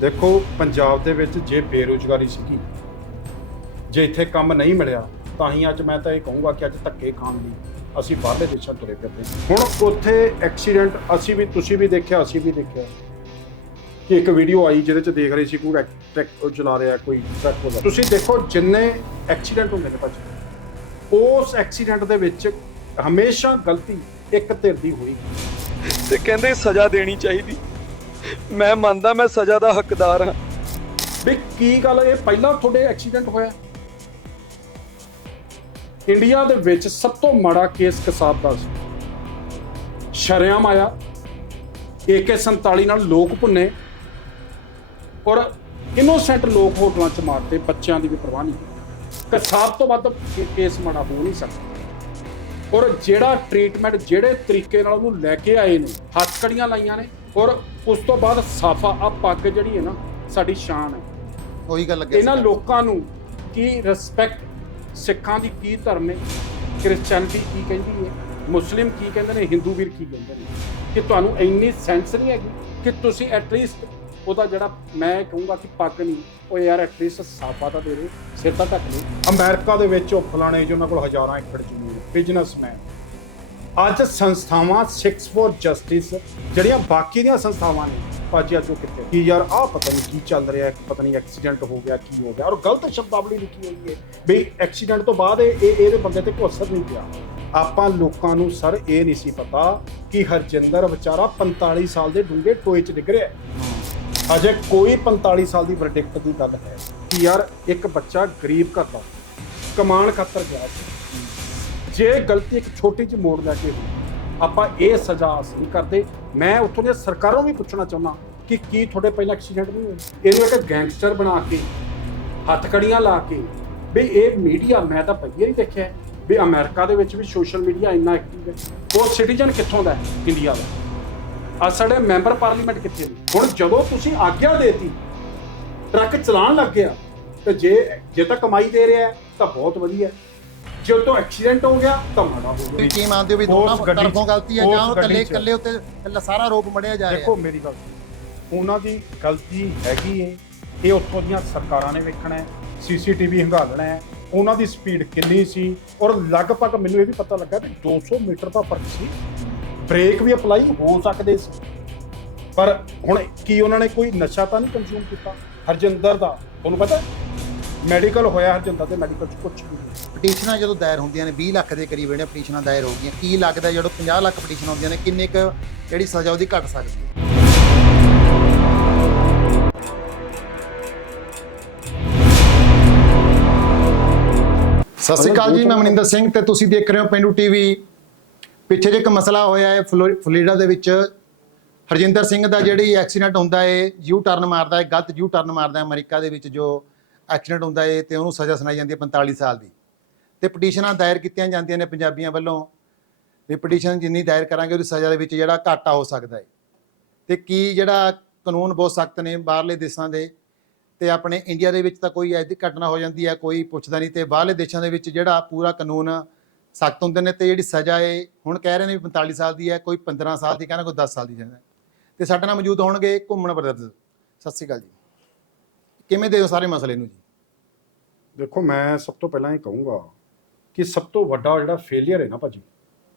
ਦੇਖੋ, ਪੰਜਾਬ ਦੇ ਵਿੱਚ ਜੇ ਬੇਰੁਜ਼ਗਾਰੀ ਸੀਗੀ, ਜੇ ਇੱਥੇ ਕੰਮ ਨਹੀਂ ਮਿਲਿਆ, ਤਾਂ ਹੀ ਅੱਜ ਮੈਂ ਤਾਂ ਇਹ ਕਹੂੰਗਾ ਕਿ ਅੱਜ ਧੱਕੇ ਖਾਣ ਲਈ ਅਸੀਂ ਬਾਹਰਲੇ ਦੇਸ਼ਾਂ ਤੁਰੇ ਫਿਰਦੇ ਹੁਣ ਉੱਥੇ ਐਕਸੀਡੈਂਟ ਅਸੀਂ ਵੀ, ਤੁਸੀਂ ਵੀ ਦੇਖਿਆ, ਅਸੀਂ ਵੀ ਦੇਖਿਆ ਕਿ ਇੱਕ ਵੀਡੀਓ ਆਈ ਜਿਹਦੇ ਚ ਦੇਖ ਰਹੇ ਸੀ, ਕੋਈ ਟਰੈਕ ਚਲਾ ਰਿਹਾ, ਕੋਈ ਟਰੱਕ ਵਗੈਰਾ ਤੁਸੀਂ ਦੇਖੋ, ਜਿੰਨੇ ਐਕਸੀਡੈਂਟ ਹੁੰਦੇ ਨੇ ਭਾਜੀ, ਉਸ ਐਕਸੀਡੈਂਟ ਦੇ ਵਿੱਚ ਹਮੇਸ਼ਾ ਗਲਤੀ ਇੱਕ ਧਿਰ ਦੀ ਹੋਈ ਤੇ ਕਹਿੰਦੇ ਸਜ਼ਾ ਦੇਣੀ ਚਾਹੀਦੀ। ਮੈਂ ਮੰਨਦਾ ਮੈਂ ਸਜ਼ਾ ਦਾ ਹੱਕਦਾਰ ਹਾਂ। ਵੀ ਕੀ ਗੱਲ ਇਹ ਪਹਿਲਾਂ ਤੁਹਾਡੇ ਐਕਸੀਡੈਂਟ ਹੋਇਆ? ਇੰਡੀਆ ਦੇ ਵਿੱਚ ਸਭ ਤੋਂ ਮਾੜਾ ਕੇਸ ਕਸਾਬ ਦਾ ਸੀ। ਸ਼ਰੇਆਮ ਆਇਆ AK47 ਨਾਲ ਲੋਕ ਭੁੰਨੇ ਔਰ ਇਨੋਸੈਂਟ ਲੋਕ ਹੋਟਲਾਂ 'ਚ ਮਾਰਦੇ, ਬੱਚਿਆਂ ਦੀ ਵੀ ਪਰਵਾਹ ਨਹੀਂ ਕਸਾਬ ਤੋਂ ਵੱਧ ਕੇਸ ਮਾੜਾ ਹੋ ਨਹੀਂ ਸਕਦਾ। ਔਰ ਜਿਹੜਾ ਟ੍ਰੀਟਮੈਂਟ ਜਿਹੜੇ ਤਰੀਕੇ ਨਾਲ ਉਹਨੂੰ ਲੈ ਕੇ ਆਏ ਨੇ, ਹੱਥਕੜੀਆਂ ਲਾਈਆਂ ਨੇ ਔਰ ਉਸ ਤੋਂ ਬਾਅਦ ਸਾਫਾ ਆ ਪੱਗ ਜਿਹੜੀ ਹੈ ਨਾ ਸਾਡੀ ਸ਼ਾਨ ਹੈ। ਉਹੀ ਗੱਲ ਲੱਗੇ ਇਹਨਾਂ ਲੋਕਾਂ ਨੂੰ ਕੀ ਰਿਸਪੈਕਟ ਸਿੱਖਾਂ ਦੀ ਕੀ ਧਰਮ ਹੈ? ਕ੍ਰਿਸਚੀਅਨਿਟੀ ਕੀ ਕਹਿੰਦੀ ਹੈ? ਮੁਸਲਿਮ ਕੀ ਕਹਿੰਦੇ ਨੇ? ਹਿੰਦੂ ਵੀਰ ਕੀ ਕਹਿੰਦੇ ਨੇ? ਕਿ ਤੁਹਾਨੂੰ ਇੰਨੀ ਸੈਂਸ ਨਹੀਂ ਹੈਗੀ ਕਿ ਤੁਸੀਂ ਐਟਲੀਸਟ ਉਹਦਾ ਜਿਹੜਾ ਮੈਂ ਕਹੂੰਗਾ ਕਿ ਪੱਗ ਨਹੀਂ ਉਹ ਯਾਰ ਐਟਲੀਸਟ ਸਾਫਾ ਤਾਂ ਦੇ ਦਿਓ ਸਿਰ ਤਾਂ ਢੱਕ ਲਓ ਅਮਰੀਕਾ ਦੇ ਵਿੱਚ ਉਹ ਫਲਾਣੇ ਜਿਹਨਾਂ ਕੋਲ ਹਜ਼ਾਰਾਂ ਏਕੜ ਜ਼ਮੀਨ ਬਿਜ਼ਨਸਮੈਨ ਅੱਜ ਸੰਸਥਾਵਾਂ 6 ਫੋਰ ਜਸਟਿਸ ਜਿਹੜੀਆਂ ਬਾਕੀ ਦੀਆਂ ਸੰਸਥਾਵਾਂ ਨੇ, ਭਾਜੀ ਅੱਜ ਉਹ ਕਿੱਥੇ? ਕੀ ਯਾਰ, ਆਹ ਪਤਾ ਨਹੀਂ ਕੀ ਚੱਲ ਰਿਹਾ ਪਤਾ ਨਹੀਂ ਐਕਸੀਡੈਂਟ ਹੋ ਗਿਆ, ਕੀ ਹੋ ਗਿਆ, ਔਰ ਗਲਤ ਸ਼ਬਦਾਵਲੀ ਲਿਖੀ ਹੋਈ ਹੈ। ਵੀ ਐਕਸੀਡੈਂਟ ਤੋਂ ਬਾਅਦ ਇਹ ਇਹ- ਇਹਦੇ ਬੰਦੇ ਤੇ ਕੋਈ ਅਸਰ ਨਹੀਂ ਪਿਆ। ਆਪਾਂ ਲੋਕਾਂ ਨੂੰ ਸਰ ਇਹ ਨਹੀਂ ਸੀ ਪਤਾ ਕਿ ਹਰਜਿੰਦਰ ਵਿਚਾਰਾ 45 ਸਾਲ ਦੇ ਡੂੰਘੇ ਟੋਏ 'ਚ ਡਿੱਗ ਰਿਹਾ ਹੈ। ਅਜੇ ਕੋਈ 45 ਸਾਲ ਦੀ ਵਰਡਿਕਟ ਦੀ ਗੱਲ ਹੈ ਕਿ ਯਾਰ ਇੱਕ ਬੱਚਾ ਗਰੀਬ ਘਰ ਦਾ ਕਮਾਣ ਖਾਤਰ ਗਿਆ ਸੀ। ਜੇ ਗਲਤੀ ਇੱਕ ਛੋਟੀ ਜਿਹੀ ਮੋੜ ਲੈ ਕੇ ਹੋਈ, ਆਪਾਂ ਇਹ ਸਜ਼ਾ ਹਾਸਲ ਨਹੀਂ ਕਰਦੇ। ਮੈਂ ਉੱਥੋਂ ਦੀਆਂ ਸਰਕਾਰਾਂ ਵੀ ਪੁੱਛਣਾ ਚਾਹੁੰਦਾ ਕਿ ਕੀ ਤੁਹਾਡੇ ਪਹਿਲਾਂ ਐਕਸੀਡੈਂਟ ਨਹੀਂ ਹੋਏ ਇਹਨੂੰ ਇੱਕ ਗੈਂਗਸਟਰ ਬਣਾ ਕੇ, ਹੱਥਕੜੀਆਂ ਲਾ ਕੇ, ਵੀ ਇਹ ਮੀਡੀਆ ਮੈਂ ਤਾਂ ਪਹਿਲੇ ਹੀ ਦੇਖਿਆ ਵੀ ਅਮਰੀਕਾ ਦੇ ਵਿੱਚ ਵੀ ਸੋਸ਼ਲ ਮੀਡੀਆ ਇੰਨਾ ਐਕਟਿਵ ਹੈ। ਉਹ ਸਿਟੀਜ਼ਨ ਕਿੱਥੋਂ ਦਾ ਹੈ? ਇੰਡੀਆ ਦਾ। ਆ ਸਾਡੇ ਮੈਂਬਰ ਪਾਰਲੀਮੈਂਟ ਕਿੱਥੇ ਨੇ? ਹੁਣ ਜਦੋਂ ਤੁਸੀਂ ਆਗਿਆ ਦੇਤੀ, ਟਰੱਕ ਚਲਾਉਣ ਲੱਗ ਗਿਆ, ਤੇ ਜੇ ਜੇ ਤਾਂ ਕਮਾਈ ਦੇ ਰਿਹਾ ਤਾਂ ਬਹੁਤ ਵਧੀਆ ਜੇ ਤੋਂ ਐਕਸੀਡੈਂਟ ਹੋ ਗਿਆ ਤਾਂ ਮਾੜਾ ਹੋ ਗਿਆ ਤੁਸੀਂ ਕੀ ਮੰਨਦੇ ਹੋ ਵੀ ਉਸ ਦੋਨਾਂ 'ਚ- ਤਰਫੋਂ ਗਲਤੀ ਹੈ ਉਸ ਜਾਂ ਉਹ ਗੱਡੀ ਇਕੱਲੇ 'ਚ। ਇਕੱਲੇ ਉੱਤੇ ਇਕੱਲਾ ਸਾਰਾ ਆਰੋਪ ਮੜਿਆ ਜਾ ਰਿਹਾ। ਦੇਖੋ ਮੇਰੀ ਗੱਲ ਸੁਣੋ। ਉਹਨਾਂ ਦੀ ਗਲਤੀ ਹੈਗੀ ਏ। ਇਹ ਉੱਥੋਂ ਦੀਆਂ ਸਰਕਾਰਾਂ ਨੇ ਵੇਖਣਾ ਹੈ ਸੀਸੀਟੀਵੀ ਹੰਗਾਲਣਾ ਹੈ ਉਹਨਾਂ ਦੀ ਸਪੀਡ ਕਿੰਨੀ ਸੀ? ਔਰ ਲਗਭਗ ਮੈਨੂੰ ਇਹ ਵੀ ਪਤਾ ਲੱਗਾ ਕਿ 200 ਮੀਟਰ ਦਾ ਫ਼ਰਕ ਸੀ। ਬ੍ਰੇਕ ਵੀ ਅਪਲਾਈ ਹੋ ਸਕਦੇ ਸੀ। ਪਰ ਹੁਣ ਕੀ ਉਹਨਾਂ ਨੇ ਕੋਈ ਨਸ਼ਾ ਤਾਂ ਨਹੀਂ ਕੰਜ਼ੂਮ ਕੀਤਾ? ਹਰਜਿੰਦਰ ਦਾ ਤੁਹਾਨੂੰ ਪਤਾ ਮੈਡੀਕਲ ਹੋਇਆ ਹਰਜਿੰਦਰ ਦੇ ਮੈਡੀਕਲ ਚ ਕੁਝ ਵੀ ਨਹੀਂ। ਪਟੀਸ਼ਨਾਂ ਜਦੋਂ ਦਾਇਰ ਹੁੰਦੀਆਂ ਨੇ 20 ਲੱਖ ਦੇ ਕਰੀਬ ਜਿਹੜੀਆਂ ਪਟੀਸ਼ਨਾਂ ਦਾਇਰ ਹੋ ਗਈਆਂ ਕੀ ਲੱਗਦਾ ਜਦੋਂ 50 ਲੱਖ ਪਟੀਸ਼ਨ ਹੁੰਦੀਆਂ ਨੇ, ਕਿੰਨੇ ਕੁ ਜਿਹੜੀ ਸਜ਼ਾ ਉਹਦੀ ਘਟ ਸਕਦੀ ਹੈ? ਸਤਿ ਸ਼੍ਰੀ ਅਕਾਲ ਜੀ, ਮੈਂ ਮਨਿੰਦਰ ਸਿੰਘ ਤੇ ਤੁਸੀਂ ਦੇਖ ਰਹੇ ਹੋ ਪਿੰਡੂ ਟੀਵੀ। ਪਿੱਛੇ ਜੇ ਇੱਕ ਮਸਲਾ ਹੋਇਆ ਹੈ, ਫਲੋ- ਫਲੋਰੀਡਾ ਦੇ ਵਿੱਚ, ਹਰਜਿੰਦਰ ਸਿੰਘ ਦਾ ਜਿਹੜੀ ਐਕਸੀਡੈਂਟ ਹੁੰਦਾ ਹੈ ਯੂ ਟਰਨ ਮਾਰਦਾ ਹੈ, ਗਲਤ ਯੂ ਟਰਨ ਮਾਰਦਾ ਹੈ ਅਮਰੀਕਾ ਦੇ ਵਿੱਚ, ਜੋ ਐਕਸੀਡੈਂਟ ਹੁੰਦਾ ਏ ਤੇ ਉਹਨੂੰ ਸਜ਼ਾ ਸੁਣਾਈ ਜਾਂਦੀ ਹੈ 45 ਸਾਲ ਦੀ। ਤੇ ਪਟੀਸ਼ਨਾਂ ਦਾਇਰ ਕੀਤੀਆਂ ਜਾਂਦੀਆਂ ਨੇ ਪੰਜਾਬੀਆਂ ਵੱਲੋਂ। ਵੀ ਪਟੀਸ਼ਨ ਜਿੰਨੀ ਦਾਇਰ ਕਰਾਂਗੇ ਉਹਦੀ ਸਜ਼ਾ ਦੇ ਵਿੱਚ ਜਿਹੜਾ ਘਾਟਾ ਹੋ ਸਕਦਾ ਹੈ ਤੇ ਕੀ ਜਿਹੜਾ ਕਾਨੂੰਨ ਬਹੁਤ ਸਖਤ ਨੇ ਬਾਹਰਲੇ ਦੇਸ਼ਾਂ ਦੇ ਤੇ ਆਪਣੇ ਇੰਡੀਆ ਦੇ ਵਿੱਚ ਤਾਂ ਕੋਈ ਐਸੀ ਘਟਨਾ ਹੋ ਜਾਂਦੀ ਹੈ, ਕੋਈ ਪੁੱਛਦਾ ਨਹੀਂ ਤੇ ਬਾਹਰਲੇ ਦੇਸ਼ਾਂ ਦੇ ਵਿੱਚ ਜਿਹੜਾ ਪੂਰਾ ਕਾਨੂੰਨ ਸਖਤ ਹੁੰਦੇ ਨੇ ਤੇ ਜਿਹੜੀ ਸਜ਼ਾ ਏ, ਹੁਣ ਕਹਿ ਰਹੇ ਨੇ ਵੀ 45 ਸਾਲ ਦੀ ਹੈ, ਕੋਈ 15 ਸਾਲ ਦੀ ਕਹਿੰਦਾ ਕੋਈ 10 ਸਾਲ ਦੀ ਕਹਿੰਦਾ ਤੇ ਸਾਡੇ ਨਾਲ ਮੌਜੂਦ ਹੋਣਗੇ ਘੁੰਮਣ ਬਰਦਰਜ਼ ਸਤਿ ਸ਼੍ਰੀ ਅਕਾਲ ਜੀ। ਕਿਵੇਂ ਦੇ ਹੋ ਸਾਰੇ ਮਸਲੇ ਨੂੰ ਜੀ? ਦੇਖੋ ਮੈਂ ਸਭ ਤੋਂ ਪਹਿਲਾਂ ਇਹ ਕਹੂੰਗਾ ਕਿ ਸਭ ਤੋਂ ਵੱਡਾ ਜਿਹੜਾ ਫੇਲਿਅਰ ਹੈ ਨਾ ਭਾਜੀ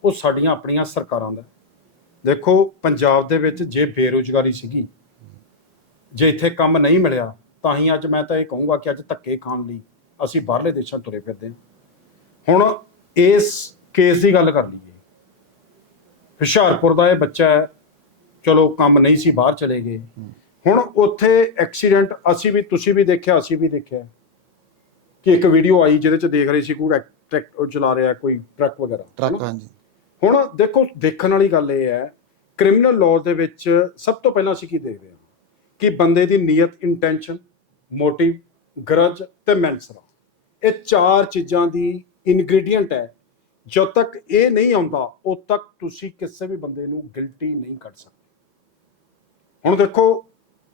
ਉਹ ਸਾਡੀਆਂ ਆਪਣੀਆਂ ਸਰਕਾਰਾਂ ਦਾ ਦੇਖੋ ਪੰਜਾਬ ਦੇ ਵਿੱਚ ਜੇ ਬੇਰੁਜ਼ਗਾਰੀ ਸੀਗੀ ਜੇ ਇੱਥੇ ਕੰਮ ਨਹੀਂ ਮਿਲਿਆ ਤਾਂ ਹੀ ਅੱਜ ਮੈਂ ਤਾਂ ਇਹ ਕਹੂੰਗਾ ਕਿ ਅੱਜ ਧੱਕੇ ਖਾਣ ਲਈ ਅਸੀਂ ਬਾਹਰਲੇ ਦੇਸ਼ਾਂ ਤੁਰੇ ਫਿਰਦੇ ਹਾਂ। ਹੁਣ ਇਸ ਕੇਸ ਦੀ ਗੱਲ ਕਰ ਲਈਏ। ਹੁਸ਼ਿਆਰਪੁਰ ਦਾ ਇਹ ਬੱਚਾ ਚਲੋ ਕੰਮ ਨਹੀਂ ਸੀ ਬਾਹਰ ਚਲੇ ਗਏ। ਹੁਣ ਉੱਥੇ ਐਕਸੀਡੈਂਟ ਅਸੀਂ ਵੀ ਤੁਸੀਂ ਵੀ ਦੇਖਿਆ ਅਸੀਂ ਵੀ ਦੇਖਿਆ। ਕਿ ਇੱਕ ਵੀਡੀਓ ਆਈ ਜਿਹਦੇ ਚ ਦੇਖ ਰਹੇ ਸੀ ਕੋਈ ਟਰੱਕ ਉਹ ਚਲਾ ਰਿਹਾ ਕੋਈ ਟਰੱਕ ਵਗੈਰਾ। ਟਰੱਕ ਹਾਂਜੀ। ਹੁਣ ਦੇਖੋ ਦੇਖਣ ਵਾਲੀ ਗੱਲ ਇਹ ਹੈ ਕ੍ਰਿਮੀਨਲ ਲਾਅ ਦੇ ਵਿੱਚ ਸਭ ਤੋਂ ਪਹਿਲਾਂ ਅਸੀਂ ਕੀ ਦੇਖਦੇ ਹਾਂ? ਕਿ ਬੰਦੇ ਦੀ ਨੀਅਤ ਇੰਟੈਂਸ਼ਨ ਮੋਟਿਵ ਗਰਜ ਤੇ ਮੈਂਸਰਾ ਇਹ ਚਾਰ ਚੀਜ਼ਾਂ ਦੀ ਇਨਗਰੀਡੀਅੰਟ ਹੈ। ਜਦ ਤੱਕ ਇਹ ਨਹੀਂ ਆਉਂਦਾ ਉਦ ਤੱਕ ਤੁਸੀਂ ਕਿਸੇ ਵੀ ਬੰਦੇ ਨੂੰ ਗਿਲਟੀ ਨਹੀਂ ਕੱਢ ਸਕਦੇ। ਹੁਣ ਦੇਖੋ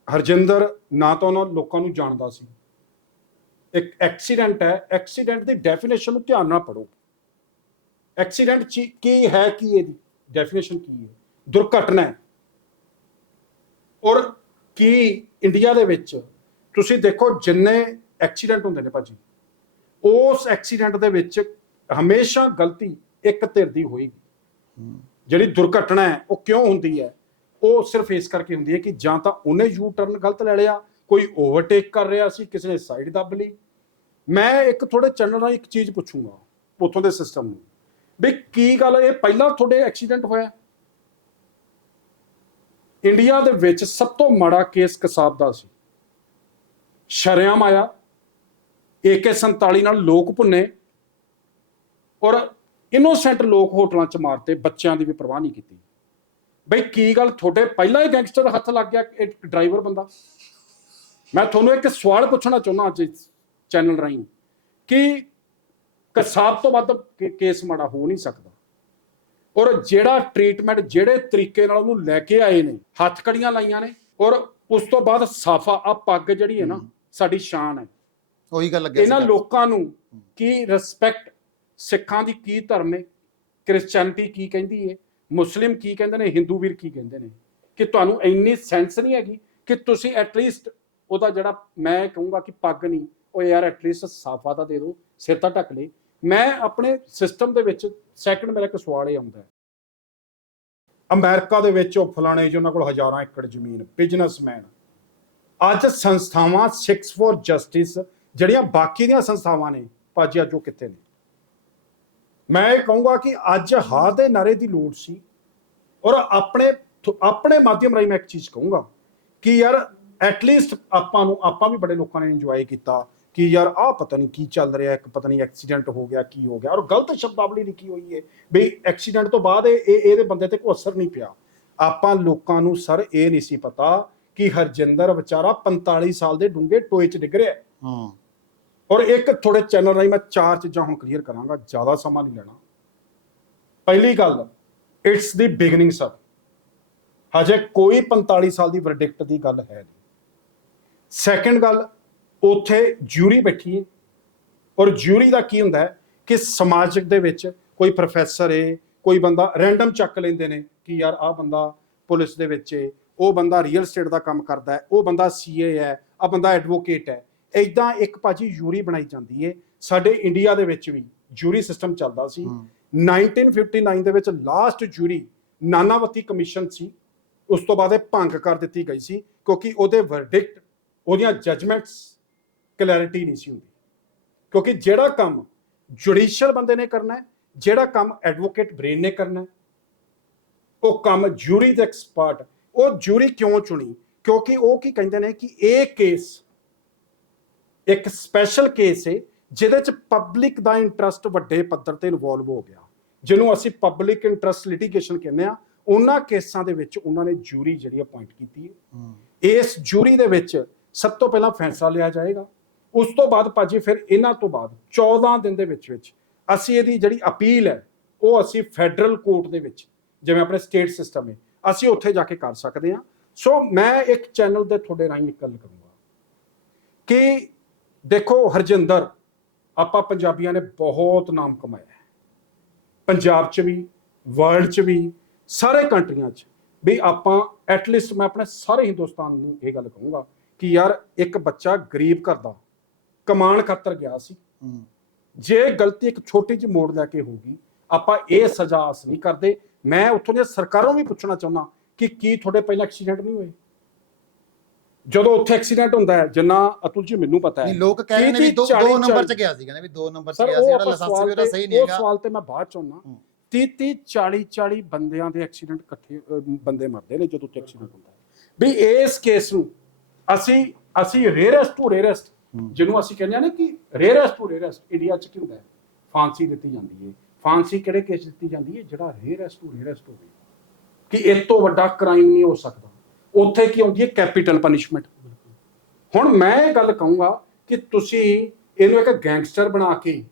ਹਰਜਿੰਦਰ ਨਾ ਤਾਂ ਉਹਨਾਂ ਲੋਕਾਂ ਨੂੰ ਜਾਣਦਾ ਸੀ। ਇੱਕ ਐਕਸੀਡੈਂਟ ਹੈ ਐਕਸੀਡੈਂਟ ਦੀ ਡੈਫੀਨੇਸ਼ਨ ਨੂੰ ਧਿਆਨ ਨਾਲ ਪੜੋ ਐਕਸੀਡੈਂਟ ਕੀ ਹੈ, ਕੀ ਇਹਦੀ? ਡੈਫੀਨੇਸ਼ਨ ਕੀ ਹੈ? ਦੁਰਘਟਨਾ ਹੈ। ਔਰ ਕੀ ਇੰਡੀਆ ਦੇ ਵਿੱਚ ਤੁਸੀਂ ਦੇਖੋ ਜਿੰਨੇ ਐਕਸੀਡੈਂਟ ਹੁੰਦੇ ਨੇ ਭਾਜੀ, ਉਸ ਐਕਸੀਡੈਂਟ ਦੇ ਵਿੱਚ ਹਮੇਸ਼ਾ ਗਲਤੀ ਇੱਕ ਧਿਰ ਦੀ ਹੋਏਗੀ। ਜਿਹੜੀ ਦੁਰਘਟਨਾ ਹੈ, ਉਹ ਕਿਉਂ ਹੁੰਦੀ ਹੈ? ਉਹ ਸਿਰਫ ਇਸ ਕਰਕੇ ਹੁੰਦੀ ਹੈ ਕਿ ਜਾਂ ਤਾਂ ਉਹਨੇ ਯੂ ਟਰਨ ਗਲਤ ਲੈ ਲਿਆ, ਕੋਈ ਓਵਰਟੇਕ ਕਰ ਰਿਹਾ ਸੀ, ਕਿਸੇ ਨੇ ਸਾਈਡ ਦੱਬ ਲਈ। ਮੈਂ ਇੱਕ ਥੋੜੇ ਚੈਨਲ ਨਾਲ ਇੱਕ ਚੀਜ਼ ਪੁੱਛੂੰਗਾ, ਉਥੋਂ ਦੇ ਸਿਸਟਮ ਨੂੰ। ਵੀ ਕੀ ਗੱਲ ਇਹ ਪਹਿਲਾਂ ਤੁਹਾਡੇ ਐਕਸੀਡੈਂਟ ਹੋਇਆ? ਇੰਡੀਆ ਦੇ ਵਿੱਚ ਸਭ ਤੋਂ ਮਾੜਾ ਕੇਸ ਕਸਾਬ ਦਾ ਸੀ। ਸ਼ਰਿਆਮ ਆਇਆ, AK47 ਨਾਲ ਲੋਕ ਭੁੰਨੇ ਔਰ ਇਨੋਸੈਂਟ ਲੋਕ ਹੋਟਲਾਂ 'ਚ ਮਾਰਤੇ, ਬੱਚਿਆਂ ਦੀ ਵੀ ਪਰਵਾਹ ਨਹੀਂ ਕੀਤੀ। ਬਈ ਕੀ ਗੱਲ ਤੁਹਾਡੇ ਪਹਿਲਾਂ ਹੀ ਗੈਂਗਸਟਰ ਹੱਥ ਲੱਗ ਗਿਆ ਇੱਕ ਡਰਾਈਵਰ ਬੰਦਾ? ਮੈਂ ਤੁਹਾਨੂੰ ਇੱਕ ਸਵਾਲ ਪੁੱਛਣਾ ਚਾਹੁੰਦਾ ਅੱਜ ਚੈਨਲ ਰਾਹੀਂ ਕਿ ਕਸਾਬ ਤੋਂ ਵੱਧ ਕੇਸ ਮਾੜਾ ਹੋ ਨਹੀਂ ਸਕਦਾ। ਔਰ ਜਿਹੜਾ ਟ੍ਰੀਟਮੈਂਟ ਜਿਹੜੇ ਤਰੀਕੇ ਨਾਲ ਉਹਨੂੰ ਲੈ ਕੇ ਆਏ ਨੇ ਹੱਥ ਕੜੀਆਂ ਲਾਈਆਂ ਨੇ ਔਰ ਉਸ ਤੋਂ ਬਾਅਦ ਸਾਫਾ ਆ ਪੱਗ ਜਿਹੜੀ ਹੈ ਨਾ ਸਾਡੀ ਸ਼ਾਨ ਹੈ। ਉਹੀ ਗੱਲ ਲੱਗਿਆ ਇਹਨਾਂ। ਲੋਕਾਂ ਨੂੰ ਕੀ ਰਿਸਪੈਕਟ ਸਿੱਖਾਂ ਦੀ ਕੀ ਧਰਮ ਹੈ? ਕ੍ਰਿਸਚੀਅਨਟੀ ਕੀ ਕਹਿੰਦੀ ਹੈ? ਮੁਸਲਿਮ ਕੀ ਕਹਿੰਦੇ ਨੇ, ਹਿੰਦੂ ਵੀਰ ਕੀ ਕਹਿੰਦੇ ਨੇ? ਕਿ ਤੁਹਾਨੂੰ ਇੰਨੀ ਸੈਂਸ ਨਹੀਂ ਹੈਗੀ ਕਿ ਤੁਸੀਂ ਐਟਲੀਸਟ ਉਹਦਾ ਜਿਹੜਾ ਮੈਂ ਕਹੂੰਗਾ ਕਿ ਪੱਗ ਨਹੀਂ, ਉਹ ਯਾਰ ਐਟਲੀਸਟ ਸਾਫਾ ਤਾਂ ਦੇ ਦਿਓ, ਸਿਰ ਤਾਂ ਢੱਕ ਲੈ। ਮੈਂ ਆਪਣੇ ਸਿਸਟਮ ਦੇ ਵਿੱਚ ਸੈਕੰਡ ਮੇਰਾ ਇੱਕ ਸਵਾਲ ਇਹ ਆਉਂਦਾ ਹੈ। ਅਮਰੀਕਾ ਦੇ ਵਿੱਚ ਉਹ ਫਲਾਣੇ ਜਿਹਨਾਂ ਕੋਲ ਹਜ਼ਾਰਾਂ ਏਕੜ ਜ਼ਮੀਨ ਬਿਜ਼ਨਸਮੈਨ ਅੱਜ ਸੰਸਥਾਵਾਂ 6 ਫੋਰ ਜਸਟਿਸ ਜਿਹੜੀਆਂ ਬਾਕੀ ਦੀਆਂ ਸੰਸਥਾਵਾਂ ਨੇ, ਭਾਜੀ ਅੱਜ ਉਹ ਕਿੱਥੇ ਨੇ? ਮੈਂ ਇਹ ਕਹੂੰਗਾ ਕਿ ਅੱਜ ਹਾਂ ਦੇ ਨਾਰੇ ਦੀ ਲੋੜ ਸੀ ਔਰ ਆਪਣੇ ਆਪਣੇ ਮਾਧਿਅਮ ਰਾਹੀਂ ਮੈਂ ਇੱਕ ਚੀਜ਼ ਕਹੂੰਗਾ ਕਿ ਯਾਰ ਐਟਲੀਸਟ ਆਪਾਂ ਨੂੰ, ਆਪਾਂ ਵੀ ਬੜੇ ਲੋਕਾਂ ਨੇ ਇੰਜੋਏ ਕੀਤਾ ਕਿ ਯਾਰ ਆਹ ਪਤਾ ਨਹੀਂ ਕੀ ਚੱਲ ਰਿਹਾ, ਇੱਕ ਪਤਾ ਨਹੀਂ ਐਕਸੀਡੈਂਟ ਹੋ ਗਿਆ, ਕੀ ਹੋ ਗਿਆ ਔਰ ਗਲਤ ਸ਼ਬਦਾਵਲੀ ਲਿਖੀ ਹੋਈ ਹੈ ਵੀ ਐਕਸੀਡੈਂਟ ਤੋਂ ਬਾਅਦ ਇਹ ਇਹਦੇ ਬੰਦੇ ਤੇ ਕੋਈ ਅਸਰ ਨਹੀਂ ਪਿਆ ਆਪਾਂ ਲੋਕਾਂ ਨੂੰ ਸਰ ਇਹ ਨਹੀਂ ਸੀ ਪਤਾ ਕਿ ਹਰਜਿੰਦਰ ਵਿਚਾਰਾ 45 ਸਾਲ ਦੇ ਡੂੰਘੇ ਟੋਏ 'ਚ ਡਿੱਗ ਰਿਹਾ ਹੈ। ਔਰ ਇੱਕ ਥੋੜੇ ਚੈਨਲ ਰਾਹੀਂ ਮੈਂ ਚਾਰ ਚੀਜ਼ਾਂ ਹੁਣ ਕਲੀਅਰ ਕਰਾਂਗਾ, ਜ਼ਿਆਦਾ ਸਮਾਂ ਨਹੀਂ ਲੈਣਾ। ਪਹਿਲੀ ਗੱਲ ਇਟਸ ਦੀ ਬਿਗਨਿੰਗ ਸਰ ਹਜੇ ਕੋਈ 45 ਸਾਲ ਦੀ ਵਰਡਿਕਟ ਦੀ ਗੱਲ ਹੈ ਨਹੀਂ। ਸੈਕੰਡ ਗੱਲ, ਉੱਥੇ ਜੂਰੀ ਬੈਠੀ ਹੈ। ਔਰ ਜੂਰੀ ਦਾ ਕੀ ਹੁੰਦਾ ਹੈ ਕਿ ਸਮਾਜਿਕ ਦੇ ਵਿੱਚ ਕੋਈ ਪ੍ਰੋਫੈਸਰ ਏ, ਕੋਈ ਬੰਦਾ ਰੈਂਡਮ ਚੱਕ ਲੈਂਦੇ ਨੇ ਕਿ ਯਾਰ ਆਹ ਬੰਦਾ ਪੁਲਿਸ ਦੇ ਵਿੱਚ ਏ, ਉਹ ਬੰਦਾ ਰੀਅਲ ਸਟੇਟ ਦਾ ਕੰਮ ਕਰਦਾ ਹੈ, ਉਹ ਬੰਦਾ ਸੀਏ ਹੈ ਆ ਬੰਦਾ ਐਡਵੋਕੇਟ ਹੈ। ਇਦਾਂ ਇੱਕ ਭਾਜੀ ਜੂਰੀ ਬਣਾਈ ਜਾਂਦੀ ਹੈ ਸਾਡੇ ਇੰਡੀਆ ਦੇ ਵਿੱਚ ਵੀ ਜੂਰੀ ਸਿਸਟਮ ਚੱਲਦਾ ਸੀ। 1959 ਦੇ ਵਿੱਚ ਲਾਸਟ ਜੂਰੀ ਨਾਨਾਵਤੀ ਕਮਿਸ਼ਨ ਸੀ ਉਸ ਤੋਂ ਬਾਅਦ ਇਹ ਭੰਗ ਕਰ ਦਿੱਤੀ ਗਈ ਸੀ ਕਿਉਂਕਿ ਉਹਦੇ ਵਰਡਿਕਟ ਉਹਦੀਆਂ ਜਜਮੈਂਟਸ ਕਲੈਰਿਟੀ ਨਹੀਂ ਸੀ ਹੁੰਦੀ। ਕਿਉਂਕਿ ਜਿਹੜਾ ਕੰਮ ਜੁਡੀਸ਼ੀਅਲ ਬੰਦੇ ਨੇ ਕਰਨਾ ਹੈ ਜਿਹੜਾ ਕੰਮ ਐਡਵੋਕੇਟ ਬ੍ਰੇਨ ਨੇ ਕਰਨਾ ਹੈ ਉਹ ਕੰਮ ਜੂਰੀ ਦੇ ਐਕਸਪਰਟ ਉਹ ਜੂਰੀ ਕਿਉਂ ਚੁਣੀ? ਕਿਉਂਕਿ ਉਹ ਕੀ ਕਹਿੰਦੇ ਨੇ ਕਿ ਇਹ ਕੇਸ ਇੱਕ ਸਪੈਸ਼ਲ ਕੇਸ ਹੈ ਜਿਹਦੇ ਚ ਪਬਲਿਕ ਦਾ ਇੰਟਰਸਟ ਵੱਡੇ ਪੱਧਰ ਤੇ ਇਨਵੋਲਵ ਹੋ ਗਿਆ। ਜਿਹਨੂੰ ਅਸੀਂ ਪਬਲਿਕ ਇੰਟਰਸਟ ਲਿਟੀਗੇਸ਼ਨ ਕਹਿੰਦੇ ਆ ਉਹਨਾਂ ਕੇਸਾਂ ਦੇ ਵਿੱਚ ਉਹਨਾਂ ਨੇ ਜੂਰੀ ਜਿਹੜੀ ਅਪਾਇੰਟ ਕੀਤੀ ਹੈ। ਇਸ ਜੂਰੀ ਦੇ ਵਿੱਚ ਸਭ ਤੋਂ ਪਹਿਲਾਂ ਫੈਸਲਾ ਲਿਆ ਜਾਏਗਾ। ਉਸ ਤੋਂ ਬਾਅਦ ਭਾਜੀ ਫਿਰ ਇਹਨਾਂ ਤੋਂ ਬਾਅਦ 14 ਦਿਨ ਦੇ ਵਿੱਚ ਵਿੱਚ ਅਸੀਂ ਇਹਦੀ ਜਿਹੜੀ ਅਪੀਲ ਹੈ ਉਹ ਅਸੀਂ ਫੈਡਰਲ ਕੋਰਟ ਦੇ ਵਿੱਚ ਜਿਵੇਂ ਆਪਣੇ ਸਟੇਟ ਸਿਸਟਮ ਹੈ ਅਸੀਂ ਉੱਥੇ ਜਾ ਕੇ ਕਰ ਸਕਦੇ ਹਾਂ। ਸੋ ਮੈਂ ਇੱਕ ਚੈਨਲ ਦੇ ਤੁਹਾਡੇ ਰਾਹੀਂ ਇੱਕ ਗੱਲ ਕਰੂੰਗਾ ਕਿ ਦੇਖੋ ਹਰਜਿੰਦਰ ਆਪਾਂ ਪੰਜਾਬੀਆਂ ਨੇ ਬਹੁਤ ਨਾਮ ਕਮਾਇਆ ਹੈ। ਪੰਜਾਬ 'ਚ ਵੀ ਵਰਲਡ 'ਚ ਵੀ ਸਾਰੇ ਕੰਟਰੀਆਂ 'ਚ। ਵੀ ਆਪਾਂ ਐਟਲੀਸਟ ਮੈਂ ਆਪਣੇ ਸਾਰੇ ਹਿੰਦੁਸਤਾਨ ਨੂੰ ਇਹ ਗੱਲ ਕਹੂੰਗਾ ਕਿ ਯਾਰ ਇੱਕ ਬੱਚਾ ਗਰੀਬ ਘਰ ਦਾ ਕਮਾਣ ਖਾਤਰ ਗਿਆ ਸੀ। ਜੇ ਗਲਤੀ ਇੱਕ ਛੋਟੀ ਜਿਹੀ ਮੋੜ ਲੈ ਕੇ ਹੋਊਗੀ ਆਪਾਂ ਇਹ ਸਜ਼ਾ ਆਸ ਨਹੀਂ ਕਰਦੇ। ਮੈਂ ਉੱਥੋਂ ਦੀਆਂ ਸਰਕਾਰਾਂ ਨੂੰ ਵੀ ਪੁੱਛਣਾ ਚਾਹੁੰਦਾ ਕਿ ਕੀ ਤੁਹਾਡੇ ਪਹਿਲਾਂ ਐਕਸੀਡੈਂਟ ਨਹੀਂ ਹੋਏ? ਜਦੋਂ ਉੱਥੇ ਐਕਸੀਡੈਂਟ ਹੁੰਦਾ ਹੈ ਜਿੰਨਾ ਅਤੁਲ ਜੀ ਮੈਨੂੰ ਪਤਾ ਹੈ ਨਹੀਂ ਲੋਕ ਕਹਿ ਰਹੇ ਨੇ ਵੀ 2 40 ਦੋ ਨੰਬਰ 'ਚ ਗਿਆ ਸੀ ਕਹਿੰਦੇ ਵੀ 2 ਨੰਬਰ 'ਚ ਗਿਆ ਉਹ ਸੀ ਜਿਹੜਾ ਲਾਇਸੈਂਸ ਵੀ ਉਹਦਾ ਸਹੀ ਨਹੀਂ ਉਹ ਹੈਗਾ। ਸਵਾਲ ਤੇ ਮੈਂ ਬਾਅਦ ਚ ਆਉਣਾ ਹੂੰ। 30 30 40 40 ਬੰਦਿਆਂ ਦੇ ਐਕਸੀਡੈਂਟ ਇਕੱਠੇ ਬੰਦੇ ਮਰਦੇ ਨੇ ਜਦੋਂ ਉੱਥੇ ਐਕਸੀਡੈਂਟ ਹੁੰਦਾ ਹੈ। ਵੀ ਇਸ ਕੇਸ ਨੂੰ ਅਸੀਂ ਅਸੀਂ ਰੇਅਰੈਸਟ ਟੂ ਰੇਅਰੈਸਟ ਹੂੰ। ਜਿਹਨੂੰ ਅਸੀਂ ਕਹਿੰਦੇ ਆ ਨਾ ਕਿ ਰੇਅਰੈਸਟ ਟੂ ਰੇਅਰੈਸਟ ਇੰਡੀਆ ਚ ਕੀ ਹੁੰਦਾ ਫਾਂਸੀ ਦਿੱਤੀ ਜਾਂਦੀ ਹੈ। ਫਾਂਸੀ ਕਿਹੜੇ ਕੇਸ ਦਿੱਤੀ ਜਾਂਦੀ ਹੈ? ਜਿਹੜਾ ਰੇਅਰੈਸਟ ਟੂ ਰੇਅਰੈਸਟ ਹੋਵੇ। ਕਿ ਇਸ ਤੋਂ ਵੱਡਾ ਕ੍ਰਾਈਮ ਨਹੀਂ ਹੋ ਸਕਦਾ। ਉੱਥੇ ਕੀ ਆਉਂਦੀ ਹੈ? ਕੈਪੀਟਲ ਪਨਿਸ਼ਮੈਂਟ ਹੁਣ ਮੈਂ ਇਹ ਗੱਲ ਕਹੂੰਗਾ ਕਿ ਤੁਸੀਂ ਇਹਨੂੰ ਇੱਕ ਗੈਂਗਸਟਰ ਬਣਾ ਕੇ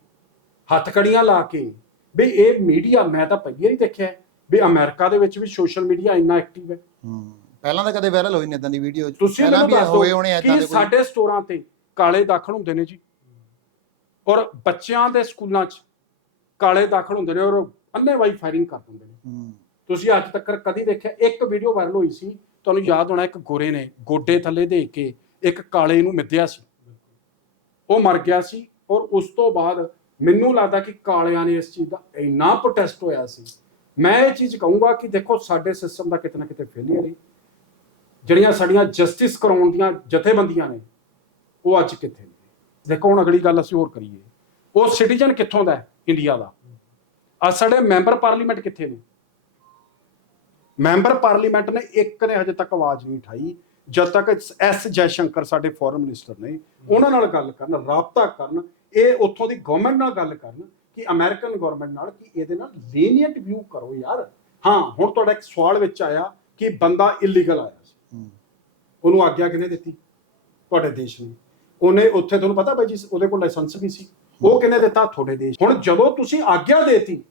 ਹੱਥ ਕੜੀਆਂ ਲਾ ਕੇ ਵੀ ਇਹ ਮੀਡੀਆ ਮੈਂ ਤਾਂ ਪਹਿਲੀ ਵਾਰੀ ਦੇਖਿਆ ਵੀ ਅਮਰੀਕਾ ਦੇ ਵਿੱਚ ਵੀ ਸੋਸ਼ਲ ਮੀਡੀਆ ਇੰਨਾ ਐਕਟਿਵ ਹੈ। ਪਹਿਲਾਂ ਤਾਂ ਕਦੇ ਵਾਇਰਲ ਹੋਈ ਨਹੀਂ ਇਦਾਂ ਦੀ ਵੀਡੀਓ ਤੁਸੀਂ ਪਹਿਲਾਂ ਵੀ ਹੋਏ ਹੋਣੇ ਇਦਾਂ ਦੇ ਕੋਈ। ਸਾਡੇ ਸਟੋਰਾਂ ਤੇ ਕਾਲੇ ਦਾਖਲ ਹੁੰਦੇ ਨੇ ਜੀ। ਔਰ ਬੱਚਿਆਂ ਦੇ ਸਕੂਲਾਂ 'ਚ ਕਾਲੇ ਦਾਖਲ ਹੁੰਦੇ ਨੇ ਔਰ ਅੰਨੇਵਾਈ ਫਾਇਰਿੰਗ ਕਰ ਦਿੰਦੇ ਨੇ। ਤੁਸੀਂ ਅੱਜ ਤੱਕ ਕਦੀ ਦੇਖਿਆ, ਇੱਕ ਵੀਡੀਓ ਵਾਇਰਲ ਹੋਈ ਸੀ, ਤੁਹਾਨੂੰ ਯਾਦ ਹੋਣਾ, ਇੱਕ ਗੋਰੇ ਨੇ ਗੋਡੇ ਥੱਲੇ ਦੇ ਕੇ ਇੱਕ ਕਾਲੇ ਨੂੰ ਮਿੱਧਿਆ ਸੀ। ਉਹ ਮਰ ਗਿਆ ਸੀ ਔਰ ਉਸ ਤੋਂ ਬਾਅਦ ਮੈਨੂੰ ਲੱਗਦਾ ਕਿ ਕਾਲਿਆਂ ਨੇ ਇਸ ਚੀਜ਼ ਦਾ ਇੰਨਾ ਪ੍ਰੋਟੈਸਟ ਹੋਇਆ ਸੀ। ਮੈਂ ਇਹ ਚੀਜ਼ ਕਹੂੰਗਾ ਕਿ ਦੇਖੋ, ਸਾਡੇ ਸਿਸਟਮ ਦਾ ਕਿਤੇ ਨਾ ਕਿਤੇ ਫੇਲਿਅਰ ਹੈ। ਜਿਹੜੀਆਂ ਸਾਡੀਆਂ ਜਸਟਿਸ ਕਰਾਉਣ ਦੀਆਂ ਜਥੇਬੰਦੀਆਂ ਨੇ, ਉਹ ਅੱਜ ਕਿੱਥੇ ਨੇ? ਦੇਖੋ, ਹੁਣ ਅਗਲੀ ਗੱਲ ਅਸੀਂ ਹੋਰ ਕਰੀਏ। ਉਹ ਸਿਟੀਜ਼ਨ ਕਿੱਥੋਂ ਦਾ ਇੰਡੀਆ ਦਾ। ਆ ਸਾਡੇ ਮੈਂਬਰ ਪਾਰਲੀਮੈਂਟ ਕਿੱਥੇ ਨੇ? ਮੈਂਬਰ ਪਾਰਲੀਮੈਂਟ ਨੇ ਇੱਕ ਨੇ ਹਜੇ ਤੱਕ ਆਵਾਜ਼ ਨਹੀਂ ਉਠਾਈ ਜਦ ਤੱਕ ਐਸ ਜੈ ਸ਼ੰਕਰ ਸਾਡੇ ਫੋਰਨ ਮਿਨਿਸਟਰ ਨੇ ਉਹਨਾਂ ਨਾਲ ਗੱਲ ਕਰਨ ਰਾਬਤਾ ਕਰਨ ਇਹ ਉੱਥੋਂ ਦੀ ਗਵਰਨਮੈਂਟ ਨਾਲ ਗੱਲ ਕਰਨ ਕਿ ਅਮਰੀਕਨ ਗਵਰਨਮੈਂਟ ਨਾਲ ਕਿ ਇਹਦੇ ਨਾਲ ਲੀਨੀਅੰਟ ਵਿਊ ਕਰੋ ਯਾਰ। ਹਾਂ ਹੁਣ ਤੁਹਾਡਾ ਇੱਕ ਸਵਾਲ ਵਿੱਚ ਆਇਆ ਕਿ ਬੰਦਾ ਇਲੀਗਲ ਆਇਆ ਸੀ। ਉਹਨੂੰ ਆਗਿਆ ਕਿਹਨੇ ਦਿੱਤੀ? ਤੁਹਾਡੇ ਦੇਸ਼ ਨੇ। ਉਹਨੇ ਉੱਥੇ ਤੁਹਾਨੂੰ ਪਤਾ ਬਾਈ ਜੀ ਉਹਦੇ ਕੋਲ ਲਾਇਸੈਂਸ ਵੀ ਸੀ। ਉਹ ਕਿਹਨੇ ਦਿੱਤਾ? ਤੁਹਾਡੇ ਦੇਸ਼। ਹੁਣ ਜਦੋਂ ਤੁਸੀਂ ਆਗਿਆ ਦੇਤੀ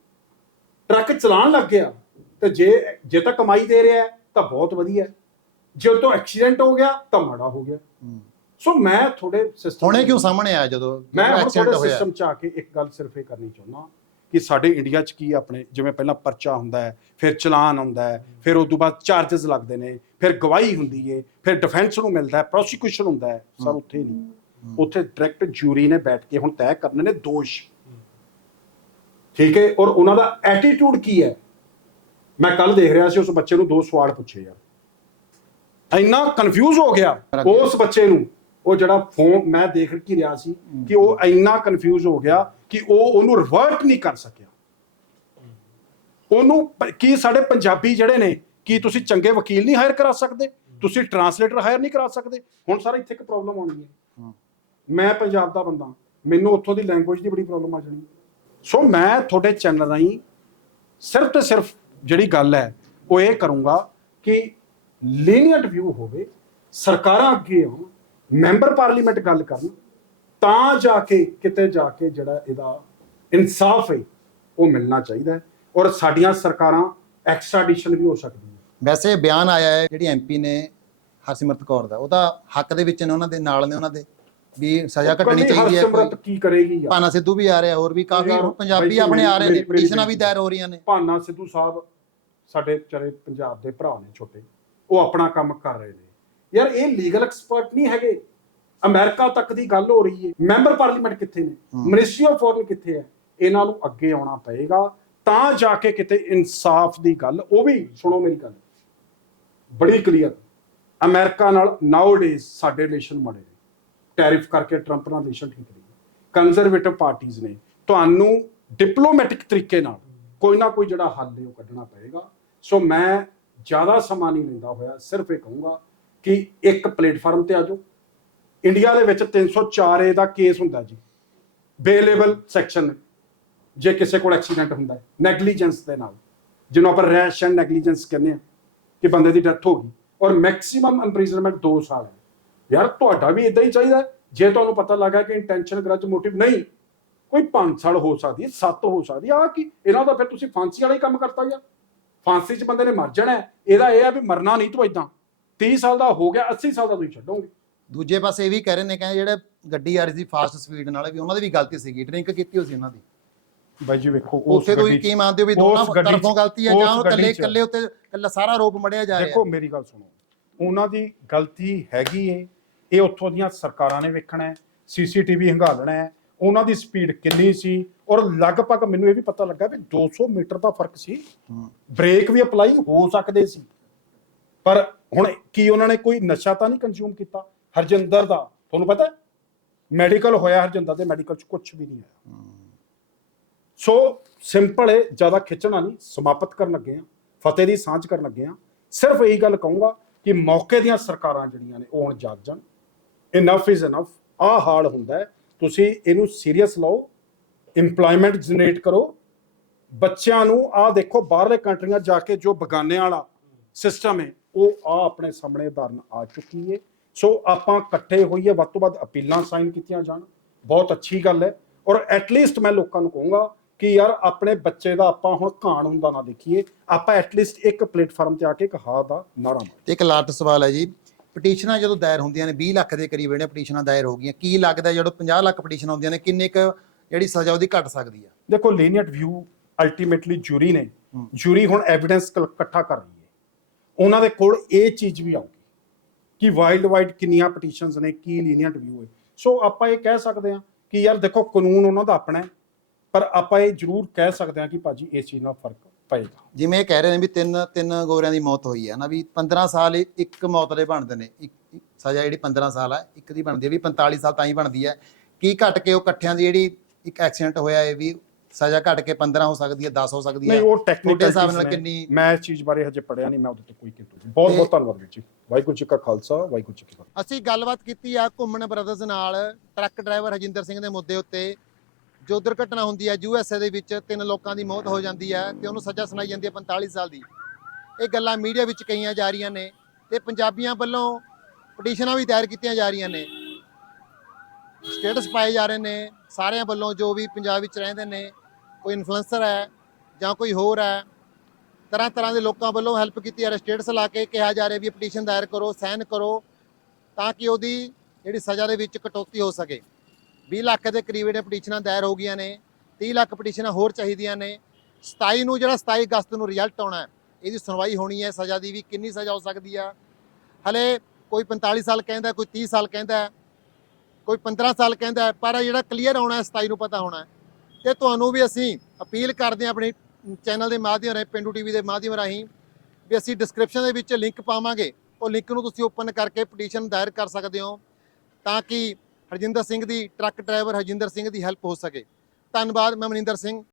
ਟਰੱਕ ਚਲਾਉਣ ਲੱਗ ਗਿਆ ਤੇ ਜੇ ਜੇ ਤਾਂ ਕਮਾਈ ਦੇ ਰਿਹਾ ਤਾਂ ਬਹੁਤ ਵਧੀਆ। ਜੇ ਉਹ ਤੋਂ ਐਕਸੀਡੈਂਟ ਹੋ ਗਿਆ ਤਾਂ ਮਾੜਾ ਹੋ ਗਿਆ। ਸੋ ਮੈਂ ਤੁਹਾਡੇ ਸਿਸਟਮ ਹੁਣੇ ਕਿਉਂ ਸਾਹਮਣੇ ਆਇਆ ਜਦੋਂ ਮੈਂ ਐਕਸੀਡੈਂਟ ਹੋਇਆ? ਸਿਸਟਮ ਚ ਆ ਕੇ ਇੱਕ ਗੱਲ ਸਿਰਫ ਇਹ ਕਰਨੀ ਚਾਹੁੰਦਾ ਕਿ ਸਾਡੇ ਇੰਡੀਆ ਚ ਕੀ ਆਪਣੇ ਜਿਵੇਂ ਪਹਿਲਾਂ ਪਰਚਾ ਹੁੰਦਾ ਹੈ ਫਿਰ ਚਲਾਨ ਹੁੰਦਾ ਹੈ ਫਿਰ ਉਸ ਤੋਂ ਬਾਅਦ ਚਾਰजेस ਲੱਗਦੇ ਨੇ ਫਿਰ ਗਵਾਹੀ ਹੁੰਦੀ ਹੈ ਫਿਰ ਡਿਫੈਂਸ ਨੂੰ ਮਿਲਦਾ ਹੈ ਪ੍ਰੋਸੀਕਿਊਸ਼ਨ ਹੁੰਦਾ ਹੈ। ਸਰ ਉੱਥੇ ਨਹੀਂ। ਉੱਥੇ ਡਾਇਰੈਕਟ ਜੂਰੀ ਨੇ ਬੈਠ ਕੇ ਹੁਣ ਤੈਅ ਕਰਨੇ ਨੇ ਦੋਸ਼। ਠੀਕ ਹੈ? ਔਰ ਉਹਨਾਂ ਦਾ ਐਟੀਟਿਊਡ ਕੀ ਹੈ? ਮੈਂ ਕੱਲ ਦੇਖ ਰਿਹਾ ਸੀ ਉਸ ਬੱਚੇ ਨੂੰ ਦੋ ਸਵਾਲ ਪੁੱਛੇ ਯਾਰ। ਇੰਨਾ ਕਨਫਿਊਜ਼ ਹੋ ਗਿਆ ਉਸ ਬੱਚੇ ਨੂੰ। ਉਹ ਜਿਹੜਾ ਫੋਨ ਮੈਂ ਦੇਖ ਕੀ ਰਿਹਾ ਸੀ ਕਿ ਉਹ ਇੰਨਾ ਕਨਫਿਊਜ਼ ਹੋ ਗਿਆ ਕਿ ਉਹ ਉਹਨੂੰ ਰਿਵਰਟ ਨਹੀਂ ਕਰ ਸਕਿਆ। ਉਹਨੂੰ ਕੀ ਸਾਡੇ ਪੰਜਾਬੀ ਜਿਹੜੇ ਨੇ ਕੀ ਤੁਸੀਂ ਚੰਗੇ ਵਕੀਲ ਨਹੀਂ ਹਾਇਰ ਕਰਾ ਸਕਦੇ? ਤੁਸੀਂ ਟਰਾਂਸਲੇਟਰ ਹਾਇਰ ਨਹੀਂ ਕਰਾ ਸਕਦੇ? ਹੁਣ ਸਾਰਾ ਇੱਥੇ ਇੱਕ ਪ੍ਰੋਬਲਮ ਆਉਣੀ ਹਾਂ। ਮੈਂ ਪੰਜਾਬ ਦਾ ਬੰਦਾ ਮੈਨੂੰ ਉੱਥੋਂ ਦੀ ਲੈਂਗੁਏਜ ਦੀ ਬੜੀ ਪ੍ਰੋਬਲਮ ਆ ਜਾਣੀ। ਸੋ ਮੈਂ ਤੁਹਾਡੇ ਚੈਨਲ ਰਾਹੀਂ ਸਿਰਫ ਤੇ ਸਿਰਫ ਜਿਹੜੀ ਗੱਲ ਹੈ ਉਹ ਇਹ ਕਰੂੰਗਾ ਕਿ ਲੀਨੀਅੰਟ ਵਿਊ ਹੋਵੇ ਸਰਕਾਰਾਂ ਅੱਗੇ ਆਉਣ ਮੈਂਬਰ ਪਾਰਲੀਮੈਂਟ ਗੱਲ ਕਰਨ ਤਾਂ ਜਾ ਕੇ ਕਿਤੇ ਜਾ ਕੇ ਜਿਹੜਾ ਇਹਦਾ ਇਨਸਾਫ ਹੈ ਉਹ ਮਿਲਣਾ ਚਾਹੀਦਾ ਹੈ ਔਰ ਸਾਡੀਆਂ ਸਰਕਾਰਾਂ ਐਕਸਟ੍ਰਾਡੀਸ਼ਨ ਵੀ ਹੋ ਸਕਦੀ ਹੈ ਵੈਸੇ ਬਿਆਨ ਆਇਆ ਹੈ ਜਿਹੜੀ ਐਮਪੀ ਨੇ ਹਰਸਿਮਰਤ ਕੌਰ ਦਾ ਉਹਦਾ ਹੱਕ ਦੇ ਵਿੱਚ ਨੇ ਉਹਨਾਂ ਦੇ ਨਾਲ ਨੇ ਉਹਨਾਂ ਦੇ ਵੀ ਸਜ਼ਾ ਘਟਣੀ ਕੱਲੀ ਚਾਹੀਦੀ ਹੈ ਹਰਸਿਮਰਤ ਕੀ ਕਰੇਗੀ ਯਾਰ? ਪਾਨਾ ਸਿੱਧੂ ਵੀ ਆ ਰਿਹਾ ਹੋਰ ਵੀ ਕਾਫੀ ਪੰਜਾਬੀ ਆਪਣੇ ਆ ਰਹੇ ਨੇ ਪਟੀਸ਼ਨਾਂ ਵੀ ਦਾਇਰ ਹੋ ਰਹੀਆਂ ਨੇ। ਭਾਨਾ ਸਿੱਧੂ ਸਾਹਿਬ ਸਾਡੇ ਚਾਰੇ ਪੰਜਾਬ ਦੇ ਭਰਾ ਨੇ ਛੋਟੇ ਉਹ ਆਪਣਾ ਕੰਮ ਕਰ ਰਹੇ ਨੇ। ਯਾਰ ਇਹ ਲੀਗਲ ਐਕਸਪਰਟ ਨਹੀਂ ਹੈਗੇ। ਅਮਰੀਕਾ ਤੱਕ ਦੀ ਗੱਲ ਹੋ ਰਹੀ ਹੈ। ਮੈਂਬਰ ਪਾਰਲੀਮੈਂਟ ਕਿੱਥੇ ਨੇ। ਮਿਨਿਸਟਰੀ ਆਫ ਫੋਰਨ ਕਿੱਥੇ ਹੈ? ਇਹਨਾਂ ਨੂੰ ਅੱਗੇ ਆਉਣਾ ਪਏਗਾ। ਤਾਂ ਜਾ ਕੇ ਕਿਤੇ ਇਨਸਾਫ ਦੀ ਗੱਲ ਉਹ ਵੀ ਸੁਣੋ ਮੇਰੀ ਗੱਲ। ਬੜੀ ਕਲੀਅਰ ਅਮਰੀਕਾ ਨਾਲ ਨਾਓ ਡੇਜ਼ ਸਾਡੇ ਰਿਲੇਸ਼ਨ ਮਾੜੇ ਨੇ। ਟੈਰਿਫ ਕਰਕੇ ਟਰੰਪ ਨਾਲ ਰਿਲੇਸ਼ਨ ਠੀਕ ਨਹੀਂ। ਕੰਜ਼ਰਵੇਟਿਵ ਪਾਰਟੀਆਂ ਨੇ। ਤੁਹਾਨੂੰ ਡਿਪਲੋਮੈਟਿਕ ਤਰੀਕੇ ਨਾਲ ਕੋਈ ਨਾ ਕੋਈ ਜਿਹੜਾ ਹੱਲ ਹੈ ਉਹ ਕੱਢਣਾ ਪਏਗਾ। ਸੋ ਮੈਂ ਜ਼ਿਆਦਾ ਸਮਾਂ ਨਹੀਂ ਲੈਂਦਾ ਹੋਇਆ, ਸਿਰਫ ਇਹ ਕਹੂੰਗਾ ਕਿ ਇੱਕ ਪਲੇਟਫਾਰਮ ਤੇ ਆ ਜਾਓ। ਇੰਡੀਆ ਦੇ ਵਿੱਚ 304 ਏ ਦਾ ਕੇਸ ਹੁੰਦਾ ਜੀ। ਬੇਲੇਬਲ ਸੈਕਸ਼ਨ ਜੇ ਕਿਸੇ ਕੋਲ ਐਕਸੀਡੈਂਟ ਹੁੰਦਾ ਹੈ ਨੈਗਲੀਜੈਂਸ ਦੇ ਨਾਲ, ਜਿਹਨੂੰ ਆਪਾਂ ਰੈਸ਼ ਐਂਡ ਨੈਗਲੀਜੈਂਸ ਕਹਿੰਦੇ ਆ ਕਿ ਬੰਦੇ ਦੀ ਡੈਥ ਹੋ ਗਈ। ਔਰ ਮੈਕਸਿਮਮ ਇੰਪ੍ਰਿਜ਼ਨਮੈਂਟ 2 ਸਾਲ ਹੈ। ਯਾਰ, ਤੁਹਾਡਾ ਵੀ ਇਦਾਂ ਹੀ ਚਾਹੀਦਾ ਜੇ ਤੁਹਾਨੂੰ ਪਤਾ ਲੱਗਾ ਕਿ ਇੰਟੈਂਸ਼ਨ ਗਰਜ ਮੋਟਿਵ ਨਹੀਂ, ਕੋਈ 5 ਸਾਲ ਹੋ ਸਕਦੀ ਹੈ 7 ਹੋ ਸਕਦੀ ਆ ਕੀ? ਇਹਨਾਂ ਦਾ ਫਿਰ ਤੁਸੀਂ ਫਾਂਸੀ ਵਾਲਾ ਹੀ ਕੰਮ ਕਰਤਾ ਯਾਰ। ਫਾਂਸੀ 'ਚ ਬੰਦੇ ਨੇ ਮਰ ਜਾਣਾ ਹੈ। ਇਹਦਾ ਇਹ ਆ ਵੀ ਮਰਨਾ ਨਹੀਂ ਤੂੰ ਇਦਾਂ 30 ਸਾਲ ਦਾ ਹੋ ਗਿਆ 80 ਸਾਲ ਦਾ ਤੁਸੀਂ ਛੱਡੋਗੇ। ਦੂਜੇ ਪਾਸੇ ਇਹ ਵੀ ਕਹਿ ਰਹੇ ਨੇ ਕਹਿੰਦੇ ਜਿਹੜੇ ਗੱਡੀ ਆ ਰਹੀ ਸੀ ਫਾਸਟ ਸਪੀਡ ਨਾਲ ਵੀ ਉਹਨਾਂ ਦੀ ਵੀ ਗਲਤੀ ਸੀਗੀ ਡਰਿੰਕ ਕੀਤੀ ਹੋਈ ਸੀ ਉਹਨਾਂ ਦੀ। ਬਾਈ ਜੀ ਵੇਖੋ ਉੱਥੇ ਤੁਸੀਂ ਕੀ ਮੰਨਦੇ ਹੋ ਵੀ ਦੋਨਾਂ ਤਰਫੋਂ ਗਲਤੀ ਹੈ ਜਾਂ ਉਹ ਇਕੱਲੇ ਇਕੱਲੇ ਉੱਤੇ ਇਕੱਲਾ ਸਾਰਾ ਰੋਪ ਮੜਿਆ ਜਾ ਰਿਹਾ ਦੇਖੋ ਮੇਰੀ ਗੱਲ ਸੁਣੋ। ਉਹਨਾਂ ਦੀ ਗਲਤੀ ਹੈਗੀ ਏ। ਇਹ ਉੱਥੋਂ ਦੀਆਂ ਸਰਕਾਰਾਂ ਨੇ ਵੇਖਣਾ ਹੈ। ਸੀਸੀਟੀਵੀ ਹੰਗਾਲਣਾ ਹੈ। ਉਹਨਾਂ ਦੀ ਸਪੀਡ ਕਿੰਨੀ ਸੀ? ਔਰ ਲਗਭਗ ਮੈਨੂੰ ਇਹ ਵੀ ਪਤਾ ਲੱਗਾ ਵੀ 200 ਮੀਟਰ ਦਾ ਫ਼ਰਕ ਸੀ। ਹੂੰ। ਬ੍ਰੇਕ ਵੀ ਅਪਲਾਈ ਹੋ ਸਕਦੇ ਸੀ। ਪਰ ਹੁਣ ਕੀ ਉਹਨਾਂ ਨੇ ਕੋਈ ਨਸ਼ਾ ਤਾਂ ਨਹੀਂ ਕੰਜ਼ਿਊਮ ਕੀਤਾ? ਹਰਜਿੰਦਰ ਦਾ, ਤੁਹਾਨੂੰ ਪਤਾ ਮੈਡੀਕਲ ਹੋਇਆ ਹਰਜਿੰਦਰ ਦੇ ਮੈਡੀਕਲ ਚ ਕੁਝ ਵੀ ਨਹੀਂ ਆਇਆ ਸੋ ਸਿੰਪਲ ਹੈ, ਜ਼ਿਆਦਾ ਖਿੱਚਣਾ ਨਹੀਂ, ਸਮਾਪਤ ਕਰਨ ਲੱਗੇ ਆ ਫਤਿਹ ਦੀ ਸਾਂਝ ਕਰਨ ਲੱਗੇ ਆ ਸਿਰਫ ਇਹੀ ਗੱਲ ਕਹੂੰਗਾ ਕਿ ਮੌਕੇ ਦੀਆਂ ਸਰਕਾਰਾਂ ਜਿਹੜੀਆਂ ਨੇ, ਉਹ ਹੁਣ ਜਾਗ ਜਾਣ। ਇਨਫ ਇਜ਼ ਇਨਫ ਆਹ ਹਾਲ ਹੁੰਦਾ ਤੁਸੀਂ ਇਹਨੂੰ ਸੀਰੀਅਸ ਲਓ ਇੰਪਲੋਇਮੈਂਟ ਜਨਰੇਟ ਕਰੋ। ਬੱਚਿਆਂ ਨੂੰ ਆਹ ਦੇਖੋ ਬਾਹਰਲੇ ਕੰਟਰੀਆਂ ਜਾ ਕੇ ਜੋ ਬਗਾਨਿਆਂ ਵਾਲਾ ਸਿਸਟਮ ਹੈ, ਉਹ ਆ ਆਪਣੇ ਸਾਹਮਣੇ ਉਦਾਹਰਨ ਆ ਚੁੱਕੀ ਹੈ। ਸੋ ਆਪਾਂ ਇਕੱਠੇ ਹੋਈਏ, ਵੱਧ ਤੋਂ ਵੱਧ ਅਪੀਲਾਂ ਸਾਈਨ ਕੀਤੀਆਂ ਜਾਣ। ਬਹੁਤ ਅੱਛੀ ਗੱਲ ਹੈ। ਔਰ ਐਟਲੀਸਟ ਮੈਂ ਲੋਕਾਂ ਨੂੰ ਕਹੂੰਗਾ ਕਿ ਯਾਰ ਆਪਣੇ ਬੱਚੇ ਦਾ ਆਪਾਂ ਹੁਣ ਘਾਣ ਹੁੰਦਾ ਨਾ ਦੇਖੀਏ। ਆਪਾਂ ਐਟਲੀਸਟ ਇੱਕ ਪਲੇਟਫਾਰਮ ਤੇ ਆ ਕੇ ਇੱਕ ਹਾਂ ਦਾ ਨਾਰਾ ਮਾਰੀਏ। ਤੇ ਇੱਕ ਲਾਟ ਸਵਾਲ ਹੈ ਜੀ ਪਟੀਸ਼ਨਾਂ ਜਦੋਂ ਦਾਇਰ ਹੁੰਦੀਆਂ ਨੇ 20 ਲੱਖ ਦੇ ਕਰੀਬ ਜਿਹੜੇ ਪਟੀਸ਼ਨਾਂ ਦਾਇਰ ਹੋ ਗਈਆਂ, ਕੀ ਲੱਗਦਾ ਜਦੋਂ 50 ਲੱਖ ਪਟੀਸ਼ਨਾਂ ਹੁੰਦੀਆਂ ਨੇ, ਕਿੰਨੇ ਕੁ ਜਿਹੜੀ ਸਜ਼ਾ ਉਹਦੀ ਘਟ ਸਕਦੀ ਆ। ਦੇਖੋ ਲੀਨੀਅਟ ਵਿਊ ਅਲਟੀਮੇਟਲੀ ਜੂਰੀ ਨੇ। ਜੂਰੀ ਹੁਣ ਐਵੀਡੈਂਸ ਇਕੱਠਾ ਕਰ ਰਹੀ ਹੈ। ਉਹਨਾਂ ਦੇ ਕੋਲ ਇਹ ਚੀਜ਼ ਵੀ ਆਊਗੀ ਕਿ ਵਾਈਲਡ ਵਾਈਡ ਕਿੰਨੀਆਂ ਪਟੀਸ਼ਨਸ ਨੇ ਕੀ ਲੀਨੀਅੰਟ ਵਿਊ ਹੈ। ਸੋ ਆਪਾਂ ਇਹ ਕਹਿ ਸਕਦੇ ਹਾਂ ਕਿ ਯਾਰ ਦੇਖੋ ਕਾਨੂੰਨ ਉਹਨਾਂ ਦਾ ਆਪਣਾ ਹੈ ਪਰ ਆਪਾਂ ਇਹ ਜ਼ਰੂਰ ਕਹਿ ਸਕਦੇ ਹਾਂ ਕਿ ਭਾਜੀ ਇਸ ਚੀਜ਼ ਨਾਲ ਫ਼ਰਕ ਪਏਗਾ। ਜਿਵੇਂ ਇਹ ਕਹਿ ਰਹੇ ਨੇ ਵੀ ਤਿੰਨ ਤਿੰਨ ਗੋਰਿਆਂ ਦੀ ਮੌਤ ਹੋਈ ਹੈ ਨਾ ਵੀ 15 ਸਾਲ ਇੱਕ- ਮੌਤ ਦੇ ਬਣਦੇ ਨੇ ਇੱਕ ਸਜ਼ਾ ਜਿਹੜੀ 15 ਸਾਲ ਹੈ ਇੱਕ ਦੀ ਬਣਦੀ ਹੈ ਵੀ 45 ਸਾਲ ਤਾਂ ਹੀ ਬਣਦੀ ਹੈ। ਕੀ ਘਟ ਕੇ ਉਹ ਇਕੱਠਿਆਂ ਦੀ ਜਿਹੜੀ ਇੱਕ ਐਕਸੀਡੈਂਟ ਹੋਇਆ ਹੈ ਵੀ ਸਜ਼ਾ ਘਟ ਕੇ 15 ਹੋ ਸਕਦੀ ਹੈ 10 ਹੋ ਸਕਦੀ ਹੈ। ਨਹੀਂ ਉਹ ਟੈਕਨੀਕਲ ਹਿਸਾਬ ਨਾਲ ਕਿੰਨੀ ਮੈਂ ਇਸ ਚੀਜ਼ ਬਾਰੇ ਹਜੇ ਪੜਿਆ ਨਹੀਂ ਮੈਂ ਉਹਦੇ ਤੇ ਕੋਈ ਕਿੰਤੂ। ਬਹੁਤ ਬਹੁਤ ਧੰਨਵਾਦ ਵੀਰ ਜੀ। ਵਾਹਿਗੁਰੂ ਜੀ ਕਾ ਖਾਲਸਾ ਵਾਹਿਗੁਰੂ ਜੀ ਕੀ ਫਤਿਹ। ਅਸੀਂ ਗੱਲਬਾਤ ਕੀਤੀ ਆ ਘੁੰਮਣ ਬ੍ਰਦਰਜ਼ ਨਾਲ ਟਰੱਕ ਡਰਾਈਵਰ ਹਰਜਿੰਦਰ ਸਿੰਘ ਦੇ ਮੁੱਦੇ ਉੱਤੇ। ਜੋ ਦੁਰਘਟਨਾ ਹੁੰਦੀ ਹੈ ਯੂਐਸਏ ਦੇ ਵਿੱਚ ਤਿੰਨ ਲੋਕਾਂ ਦੀ ਮੌਤ ਹੋ ਜਾਂਦੀ ਹੈ ਤੇ ਉਹਨੂੰ ਸਜ਼ਾ ਸੁਣਾਈ ਜਾਂਦੀ ਹੈ 45 ਸਾਲ ਦੀ। ਇਹ ਗੱਲਾਂ ਮੀਡੀਆ ਵਿੱਚ ਕਹੀਆਂ ਜਾ ਰਹੀਆਂ ਨੇ ਤੇ ਪੰਜਾਬੀਆਂ ਵੱਲੋਂ ਪਟੀਸ਼ਨਾਂ ਵੀ ਦਾਇਰ ਕੀਤੀਆਂ ਜਾ ਰਹੀਆਂ ਨੇ। ਸਟੇਟਸ ਪਾਏ ਜਾ ਰਹੇ ਨੇ। ਸਾਰਿਆਂ ਵੱਲੋਂ ਜੋ ਵੀ ਪੰਜਾਬ ਵਿੱਚ ਰਹਿੰਦੇ ਨੇ, ਕੋਈ ਇਨਫਲੂਐਂਸਰ ਹੈ ਜਾਂ ਕੋਈ ਹੋਰ ਹੈ ਤਰ੍ਹਾਂ ਤਰ੍ਹਾਂ ਦੇ ਲੋਕਾਂ ਵੱਲੋਂ ਹੈਲਪ ਕੀਤੀ ਜਾ ਰਹੀ ਸਟੇਟਸ ਲਾ ਕੇ ਕਿਹਾ ਜਾ ਰਿਹਾ ਵੀ ਪਟੀਸ਼ਨ ਦਾਇਰ ਕਰੋ ਸਾਈਨ ਕਰੋ, ਤਾਂ ਕਿ ਉਹਦੀ ਜਿਹੜੀ ਸਜ਼ਾ ਦੇ ਵਿੱਚ ਕਟੌਤੀ ਹੋ ਸਕੇ। 20 ਲੱਖ ਦੇ ਕਰੀਬ ਜਿਹੜੇ ਪਟੀਸ਼ਨਾਂ ਦਾਇਰ ਹੋ ਗਈਆਂ ਨੇ 30 ਲੱਖ ਪਟੀਸ਼ਨਾਂ ਹੋਰ ਚਾਹੀਦੀਆਂ ਨੇ 27 ਨੂੰ ਜਿਹੜਾ 27 ਅਗਸਤ ਨੂੰ ਰਿਜ਼ਲਟ ਆਉਣਾ ਹੈ, ਇਹਦੀ ਸੁਣਵਾਈ ਹੋਣੀ ਹੈ, ਸਜ਼ਾ ਦੀ ਵੀ ਕਿੰਨੀ ਸਜ਼ਾ ਹੋ ਸਕਦੀ ਆ। ਹਲੇ ਕੋਈ 45 ਸਾਲ ਕਹਿੰਦਾ, ਕੋਈ 30 ਸਾਲ ਕਹਿੰਦਾ ਕੋਈ 15 ਸਾਲ ਕਹਿੰਦਾ ਪਰ ਜਿਹੜਾ ਕਲੀਅਰ ਆਉਣਾ ਹੈ 27 ਨੂੰ ਪਤਾ ਹੋਣਾ ਹੈ। ਤੇ ਤੁਹਾਨੂੰ ਵੀ ਅਸੀਂ ਅਪੀਲ ਕਰਦੇ ਹਾਂ ਆਪਣੇ ਚੈਨਲ ਦੇ ਮਾਧਿਅਮ ਰਾਹੀਂ, ਪਿੰਡੂ ਟੀਵੀ ਦੇ ਮਾਧਿਅਮ ਰਾਹੀਂ, ਵੀ ਅਸੀਂ ਡਿਸਕ੍ਰਿਪਸ਼ਨ ਦੇ ਵਿੱਚ ਲਿੰਕ ਪਾਵਾਂਗੇ। ਉਹ ਲਿੰਕ ਨੂੰ ਤੁਸੀਂ ਓਪਨ ਕਰਕੇ ਪਟੀਸ਼ਨ ਦਾਇਰ ਕਰ ਸਕਦੇ ਹੋ, ਤਾਂ ਕਿ ਹਰਜਿੰਦਰ ਸਿੰਘ ਦੀ ਟਰੱਕ ਡਰਾਈਵਰ ਹਰਜਿੰਦਰ ਸਿੰਘ ਦੀ ਹੈਲਪ ਹੋ ਸਕੇ। ਧੰਨਵਾਦ, ਮੈਂ ਮਨਿੰਦਰ ਸਿੰਘ।